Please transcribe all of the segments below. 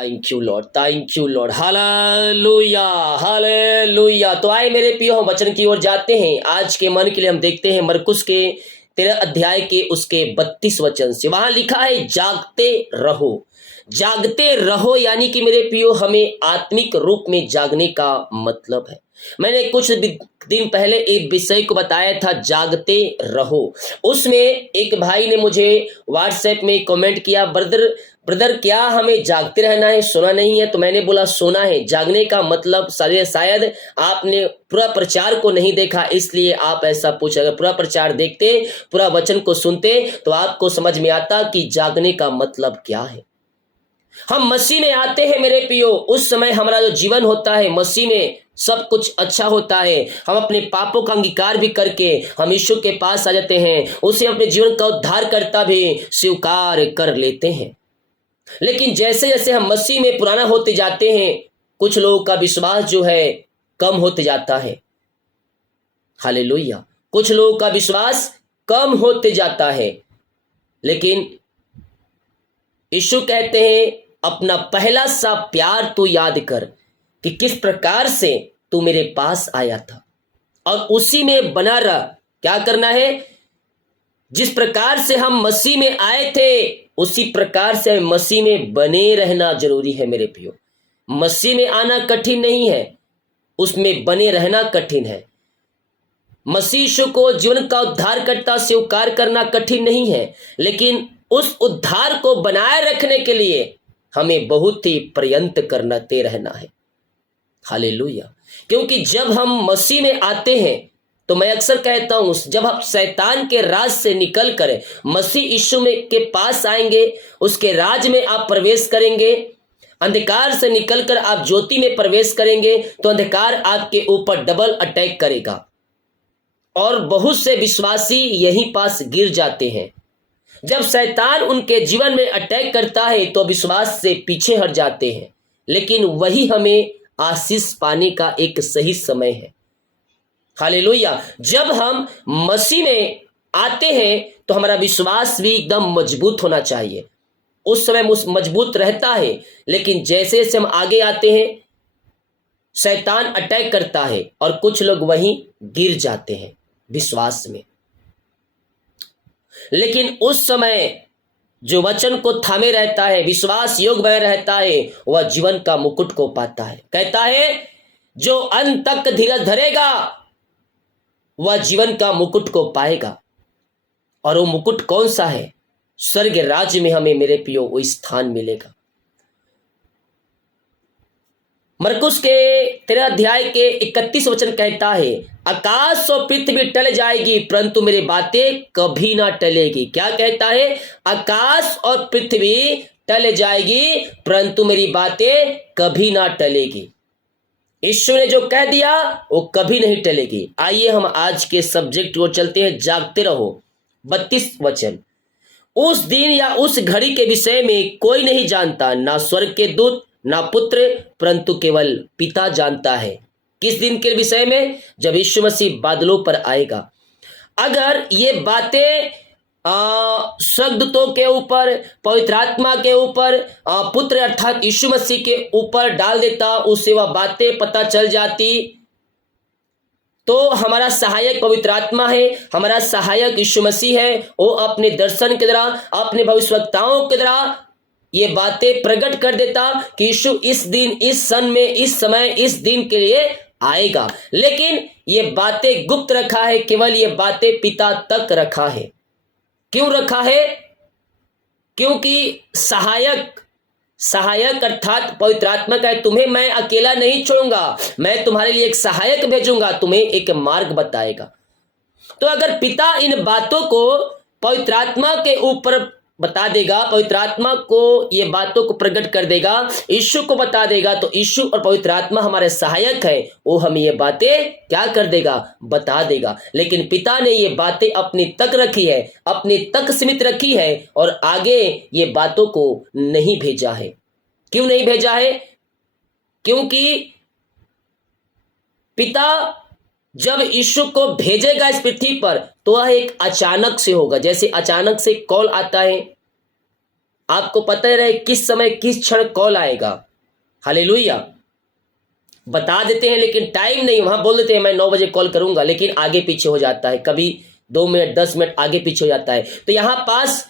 Thank you Lord, thank you Lord, hallelujah, hallelujah. तो आए मेरे प्रियो, हम वचन की ओर जाते हैं। आज के मन के लिए हम देखते हैं मरकुस के 13 अध्याय के उसके 32 वचन से। वहां लिखा है जागते रहो, जागते रहो, यानी कि मेरे प्रियो हमें आत्मिक रूप में जागने का मतलब है। मैंने कुछ दिन पहले एक विषय को बताया था, जागते रहो। उसमें एक भाई ने मुझे व्हाट्सएप में कमेंट किया, ब्रदर ब्रदर क्या हमें जागते रहना है, सोना नहीं है? तो मैंने बोला सोना है। जागने का मतलब शायद आपने पूरा प्रचार को नहीं देखा, इसलिए आप ऐसा पूछ। अगर पूरा प्रचार देखते, पूरा वचन को सुनते, तो आपको समझ में आता कि जागने का मतलब क्या है। हम मसीह में आते हैं मेरे पियो, उस समय हमारा जो जीवन होता है मसीह में सब कुछ अच्छा होता है। हम अपने पापों का अंगीकार भी करके हम यीशु के पास आ जाते हैं, उसे अपने जीवन का उद्धार करता भी स्वीकार कर लेते हैं। लेकिन जैसे जैसे हम मसीह में पुराना होते जाते हैं, कुछ लोगों का विश्वास जो है कम होते जाता है। हालेलुया। कुछ लोगों का विश्वास कम होते जाता है, लेकिन यीशु कहते हैं अपना पहला सा प्यार तू याद कर कि किस प्रकार से तू मेरे पास आया था, और उसी में बना रह। क्या करना है? जिस प्रकार से हम मसीह में आए थे, उसी प्रकार से मसीह में बने रहना जरूरी है मेरे प्रियो। मसीह में आना कठिन नहीं है, उसमें बने रहना कठिन है। मसीह यीशु को जीवन का उद्धारकर्ता स्वीकार करना कठिन नहीं है, लेकिन उस उद्धार को बनाए रखने के लिए हमें बहुत ही प्रयत्न करते रहना है। हालेलुया। क्योंकि जब हम मसीह में आते हैं, तो मैं अक्सर कहता हूं, जब आप शैतान के राज से निकल कर मसीह यीशु में के पास आएंगे, उसके राज में आप प्रवेश करेंगे, अंधकार से निकलकर आप ज्योति में प्रवेश करेंगे, तो अंधकार आपके ऊपर डबल अटैक करेगा और बहुत से विश्वासी यहीं पास गिर जाते हैं। जब शैतान उनके जीवन में अटैक करता है तो विश्वास से पीछे हट जाते हैं, लेकिन वही हमें आशीष पाने का एक सही समय है। हालेलुया। जब हम मसीह में आते हैं तो हमारा विश्वास भी एकदम मजबूत होना चाहिए। उस समय मजबूत रहता है, लेकिन जैसे जैसे हम आगे आते हैं शैतान अटैक करता है और कुछ लोग वहीं गिर जाते हैं विश्वास में। लेकिन उस समय जो वचन को थामे रहता है, विश्वास योग बने रहता है, वह जीवन का मुकुट को पाता है। कहता है जो अंत तक धीरज धरेगा वह जीवन का मुकुट को पाएगा। और वो मुकुट कौन सा है? स्वर्ग राज्य में हमें मेरे प्रियो वो स्थान मिलेगा। मरकुस के 13 अध्याय के 31 वचन कहता है आकाश और पृथ्वी टल जाएगी परंतु मेरी बातें कभी ना टलेगी। क्या कहता है? आकाश और पृथ्वी टल जाएगी परंतु मेरी बातें कभी ना टलेगी। ईश्वर ने जो कह दिया वो कभी नहीं टलेगी। आइए हम आज के सब्जेक्ट को चलते हैं, जागते रहो। 32 वचन। उस दिन या उस घड़ी के विषय में कोई नहीं जानता, ना स्वर्ग के दूत ना पुत्र, परंतु केवल पिता जानता है। किस दिन के विषय में? जब यीशु मसीह बादलों पर आएगा। अगर ये बातें स्वर्गदूतों के ऊपर, पवित्र आत्मा के ऊपर, पुत्र अर्थात यीशु मसीह के ऊपर डाल देता, उससे वह बातें पता चल जाती, तो हमारा सहायक पवित्र आत्मा है, हमारा सहायक यीशु मसीह है। वो अपने दर्शन के द्वारा, अपने भविष्यवक्ताओं के द्वारा ये बातें प्रकट कर देता कि यीशु इस दिन, इस सन में, इस समय, इस दिन के लिए आएगा। लेकिन ये बातें गुप्त रखा है, केवल ये बातें पिता तक रखा है। क्यों रखा है? क्योंकि सहायक अर्थात पवित्र आत्मा का है, तुम्हें मैं अकेला नहीं छोड़ूंगा, मैं तुम्हारे लिए एक सहायक भेजूंगा, तुम्हें एक मार्ग बताएगा। तो अगर पिता इन बातों को पवित्र आत्मा के ऊपर बता देगा, पवित्र आत्मा को ये बातों को प्रकट कर देगा, यीशु को बता देगा, तो यीशु और पवित्र आत्मा हमारे सहायक है, वो हमें ये बातें क्या कर देगा? बता देगा। लेकिन पिता ने ये बातें अपनी तक रखी है, अपनी तक सीमित रखी है और आगे ये बातों को नहीं भेजा है। क्यों नहीं भेजा है? क्योंकि पिता जब यीशु को भेजेगा इस पृथ्वी पर तो वह एक अचानक से होगा। जैसे अचानक से कॉल आता है, आपको पता ही रहे किस समय किस क्षण कॉल आएगा। हालेलुया। बता देते हैं लेकिन टाइम नहीं, वहां बोल देते हैं मैं 9 बजे कॉल करूंगा, लेकिन आगे पीछे हो जाता है, कभी 2 मिनट 10 मिनट आगे पीछे हो जाता है। तो यहां पास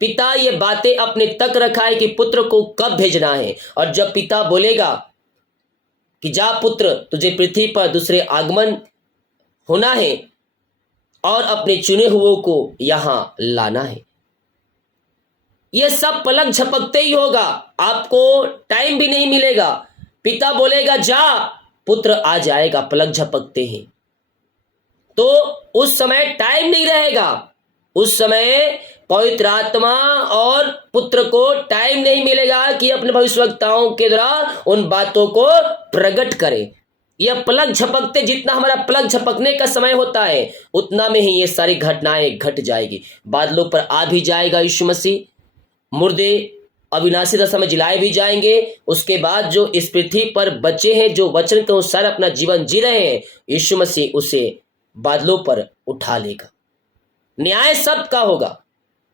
पिता ये बातें अपने तक रखा है कि पुत्र को कब भेजना है। और जब पिता बोलेगा कि जा पुत्र, तुझे पृथ्वी पर दूसरे आगमन होना है और अपने चुने हुओं को यहां लाना है, यह सब पलक झपकते ही होगा, आपको टाइम भी नहीं मिलेगा। पिता बोलेगा जा, पुत्र आ जाएगा पलक झपकते ही। तो उस समय टाइम नहीं रहेगा, उस समय पवित्र आत्मा और पुत्र को टाइम नहीं मिलेगा कि अपने भविष्यवक्ताओं के द्वारा उन बातों को प्रकट करे। यह पलक झपकते, जितना हमारा पलक झपकने का समय होता है उतना में ही ये सारी घटनाएं घट जाएगी। बादलों पर आ भी जाएगा यीशु मसीह, मुर्दे अविनाशी दशा में जिलाए भी जाएंगे। उसके बाद जो इस पृथ्वी पर बचे हैं, जो वचन के अनुसार अपना जीवन जी रहे हैं, यीशु मसीह उसे बादलों पर उठा लेगा। न्याय सबका होगा,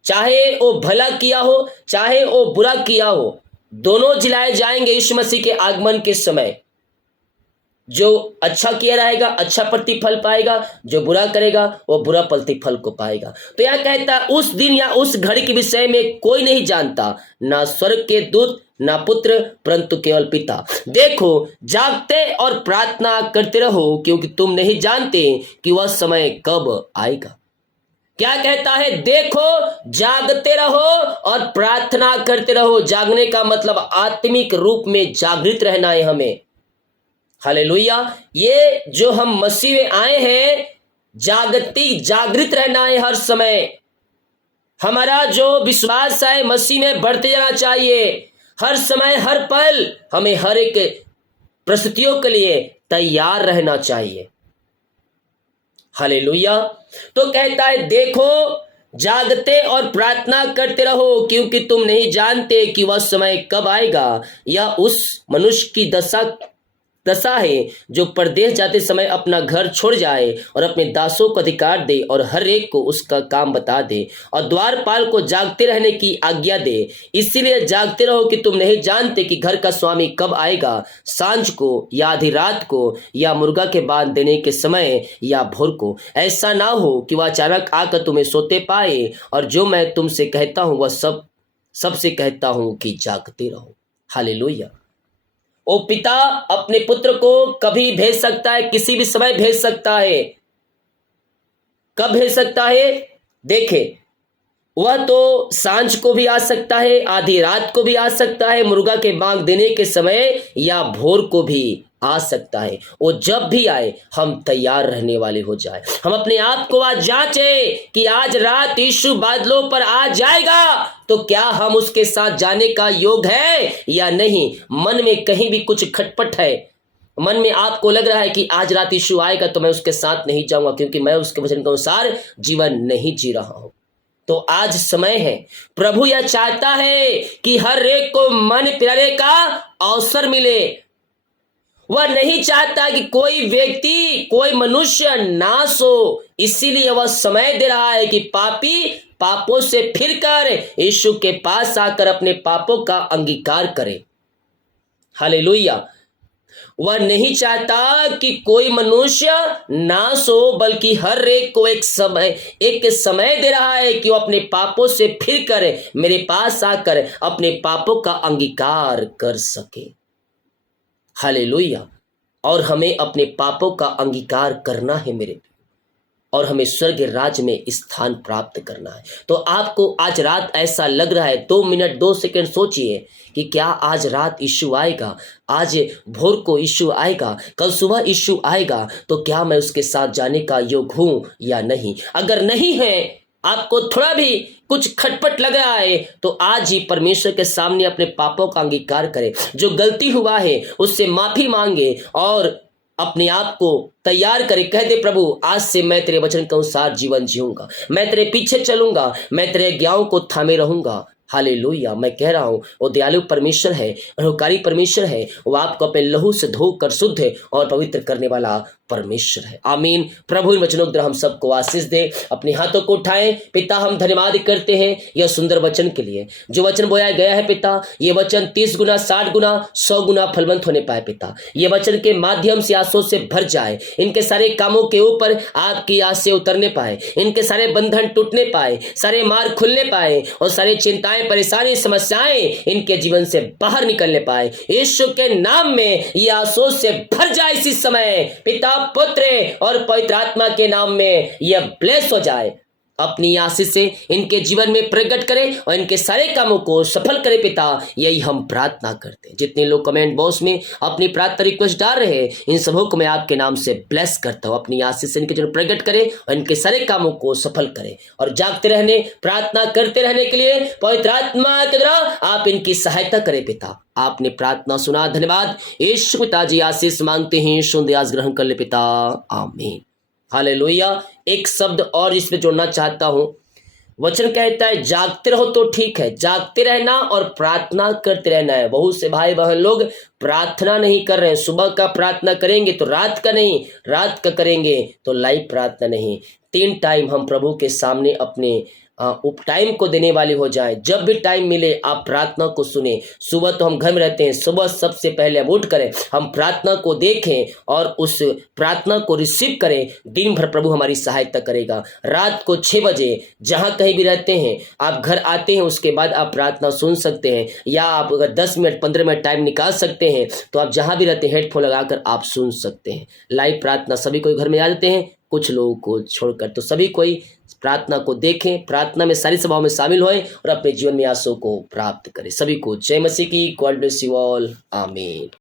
चाहे वो भला किया हो चाहे वो बुरा किया हो, दोनों जिलाए जाएंगे यीशु मसीह के आगमन के समय। जो अच्छा किया रहेगा अच्छा प्रतिफल पाएगा, जो बुरा करेगा वो बुरा प्रतिफल को पाएगा। तो यह कहता है उस दिन या उस घड़ी के विषय में कोई नहीं जानता, ना स्वर्ग के दूत ना पुत्र, परंतु केवल पिता। देखो जागते और प्रार्थना करते रहो, क्योंकि तुम नहीं जानते कि वह समय कब आएगा। क्या कहता है? देखो जागते रहो और प्रार्थना करते रहो। जागने का मतलब आत्मिक रूप में जागृत रहना है हमें। हालेलुया। ये जो हम मसीह में आए हैं, जागृत रहना है हर समय। हमारा जो विश्वास है मसीह में बढ़ते जाना चाहिए। हर समय हर पल हमें हर एक परिस्थितियों के लिए तैयार रहना चाहिए। हालेलुया। तो कहता है देखो जागते और प्रार्थना करते रहो, क्योंकि तुम नहीं जानते कि वह समय कब आएगा। यह उस मनुष्य की दशा है जो परदेश जाते समय अपना घर छोड़ जाए और अपने दासों को अधिकार दे और हर एक को उसका काम बता दे और द्वारपाल को जागते रहने की आज्ञा दे। इसीलिए जागते रहो कि तुम नहीं जानते कि घर का स्वामी कब आएगा, सांझ को या आधी रात को या मुर्गा के बांध देने के समय या भोर को। ऐसा ना हो कि वह अचानक आकर तुम्हें सोते पाए। और जो मैं तुमसे कहता हूं वह सबसे कहता हूं कि जागते रहो। हालेलुया। वो पिता अपने पुत्र को कभी भेज सकता है, किसी भी समय भेज सकता है। कब भेज सकता है? देखे, वह तो सांझ को भी आ सकता है, आधी रात को भी आ सकता है, मुर्गा के बांग देने के समय या भोर को भी आ सकता है। वो जब भी आए हम तैयार रहने वाले हो जाए। हम अपने आप को आज जांचे कि आज रात यीशु बादलों पर आ जाएगा, तो क्या हम उसके साथ जाने का योग है या नहीं। मन में कहीं भी कुछ खटपट है, मन में आपको लग रहा है कि आज रात यीशु आएगा तो मैं उसके साथ नहीं जाऊंगा, क्योंकि मैं उसके वचन के अनुसार जीवन नहीं जी रहा हूं। तो आज समय है, प्रभु यह चाहता है कि हर एक को मन फिराने का अवसर मिले। वह नहीं चाहता कि कोई व्यक्ति कोई मनुष्य नाश हो, इसीलिए वह समय दे रहा है कि पापी पापों से फिरकर यीशु के पास आकर अपने पापों का अंगीकार करे। हालेलुया। वह नहीं चाहता कि कोई मनुष्य नाश हो, बल्कि हर एक को एक समय दे रहा है कि वो अपने पापों से फिरकर मेरे पास आकर अपने पापों का अंगीकार कर सके। हालेलुया। और हमें अपने पापों का अंगीकार करना है मेरे, और हमें स्वर्ग राज्य में स्थान प्राप्त करना है। तो आपको आज रात ऐसा लग रहा है, 2 मिनट 2 सेकंड सोचिए कि क्या आज रात यीशु आएगा, आज भोर को यीशु आएगा, कल सुबह यीशु आएगा, तो क्या मैं उसके साथ जाने का योग हूं या नहीं। अगर नहीं है, आपको थोड़ा भी कुछ खटपट लग रहा है, तो आज ही परमेश्वर के सामने अपने पापों का अंगीकार करें। जो गलती हुआ है उससे माफी मांगे और अपने आप को तैयार करे। कह दे प्रभु आज से मैं तेरे वचन के अनुसार जीवन जीऊंगा, मैं तेरे पीछे चलूंगा, मैं तेरे आज्ञाओं को थामे रहूंगा। हालेलुया। मैं कह रहा हूं वो दयालु परमेश्वर है, परोपकारी परमेश्वर है। वो आपको अपने लहू से धोकर शुद्ध और पवित्र करने वाला परमेश्वर है। आमीन। प्रभु इन वचनों के द्वारा हम सबको आशीष दे। अपने हाथों को उठाएं। पिता, हम धन्यवाद करते हैं यह सुंदर वचन के लिए। जो वचन बोया गया है पिता, ये वचन 30 गुना, 60 गुना, 100 गुना फलवंत होने पाए पिता। ये वचन के माध्यम से आंसू से भर जाए। इनके सारे कामों के ऊपर आपकी आशीष उतरने पाए। इनके सारे बंधन टूटने पाए, सारे मार्ग खुलने पाए और सारी चिंताएं, परेशानी, समस्याएं इनके जीवन से बाहर निकलने पाए। यीशु के नाम में ये आंसू से भर जाए इसी समय। पिता, पुत्र और पवित्र आत्मा के नाम में यह ब्लेस हो जाए। अपनी आशीष से इनके जीवन में प्रकट करें और इनके सारे कामों को सफल करें पिता। यही हम प्रार्थना करते हैं। जितने लोग कमेंट बॉक्स में अपनी प्रार्थना रिक्वेस्ट डाल रहे हैं, इन सबों को मैं आपके नाम से ब्लेस करता हूं। अपनी आशीष से इनके जीवन प्रकट करें और इनके सारे कामों को सफल करें। और जागते रहने, प्रार्थना करते रहने के लिए पवित्र आत्मा के द्वारा आप इनकी सहायता करें पिता। आपने प्रार्थना सुना, धन्यवाद। यीशु पिताजी आशीष मांगते हैं, सुन आज ग्रहण कर ले पिता। आमीन। हालेलुया। एक शब्द और इसमें जोड़ना चाहता हूं। वचन कहता है जागते रहो तो ठीक है, जागते रहना और प्रार्थना करते रहना है। बहुत से भाई बहन लोग प्रार्थना नहीं कर रहे हैं। सुबह का प्रार्थना करेंगे तो रात का नहीं, रात का करेंगे तो लाइव प्रार्थना नहीं। 3 टाइम हम प्रभु के सामने अपने टाइम को देने वाले हो जाए। जब भी टाइम मिले आप प्रार्थना को सुने। सुबह तो हम घर में रहते हैं, सुबह सबसे पहले हम उठ करें, हम प्रार्थना को देखें और उस प्रार्थना को रिसीव करें। दिन भर प्रभु हमारी सहायता करेगा। रात को 6 बजे जहां कहीं भी रहते हैं, आप घर आते हैं, उसके बाद आप प्रार्थना सुन सकते हैं। या आप अगर 10 मिनट 15 मिनट टाइम निकाल सकते हैं तो आप जहां भी रहते हैं हेडफोन लगाकर आप सुन सकते हैं। लाइव प्रार्थना सभी कोई घर में आ जाते हैं, कुछ लोगों को छोड़कर। तो सभी कोई प्रार्थना को देखें, प्रार्थना में सारी सभाओं में शामिल होएं और अपने जीवन में आशीष को प्राप्त करें। सभी को जय मसीह की। God bless you all. आमीन।